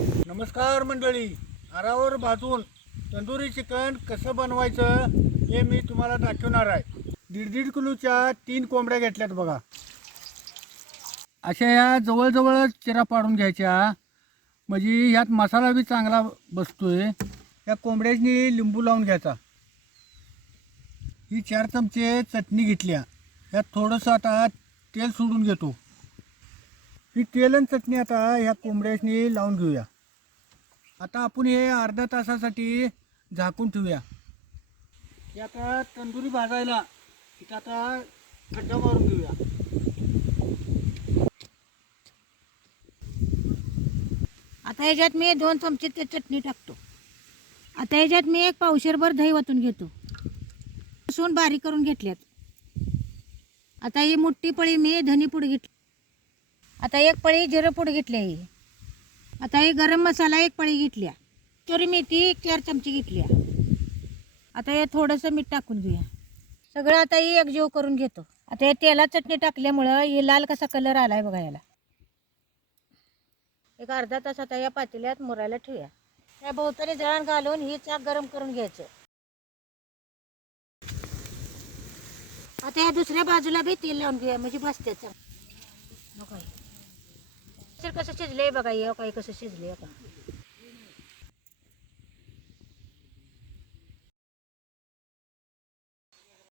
नमस्कार मंडळी, आरावर भाजून तंदुरी चिकन कसं बनवायचं हे मी तुम्हाला दाखवणार आहे. 1.5 किलोच्या 3 कोंबड्या घेतल्यात बघा. अशा या जवळजवळच चिरा पाडून घ्यायच्या, म्हणजे यात मसाला बी चांगला बसतोय. या कोंबड्यानी लिंबू लावून घ्यायचा. ही 4 चमचे चटणी घेतल्या. यात थोडंसं आता तेल सोडून घेतो. ही तेल आणि चटणी आता ह्या कोंबड्यानी लावून घेऊया. आता आपण हे अर्ध्या तासासाठी झाकून ठेवूया. हे आता तंदुरी भाजायला इथं आता खड्डा मारून घेऊया. आता ह्याच्यात मी 2 चमचे ते चटणी टाकतो. आता ह्याच्यात मी 1 पावशेरभर दही वाटून घेतो. लसूण बारीक करून घेतल्यात. आता ही मोठी पळी मी धनीपूड घेतली. आता 1 पळी जिरंपूड घेतली आहे. आता हे गरम मसाला 1 पळी घेतल्या. कस्तुरी मेथी 4 चमचे घेतल्या. आता हे थोडंसं मीठ टाकून घेऊया. सगळं आता ही एकजीव करून घेतो. आता हे तेलात चटणी टाकल्यामुळं हे लाल कसा कलर आलाय बघा. याला एक अर्धा तास आता या पातेल्यात मुरायला ठेवूया. त्या भोवताली जळण घालून ही चाक गरम करून घ्यायचं. आता या दुसऱ्या बाजूला बी तेल लावून घेऊया, म्हणजे बसते चांगलं. कसं शिजलंय बघा. हे काही कसं शिजलंय का.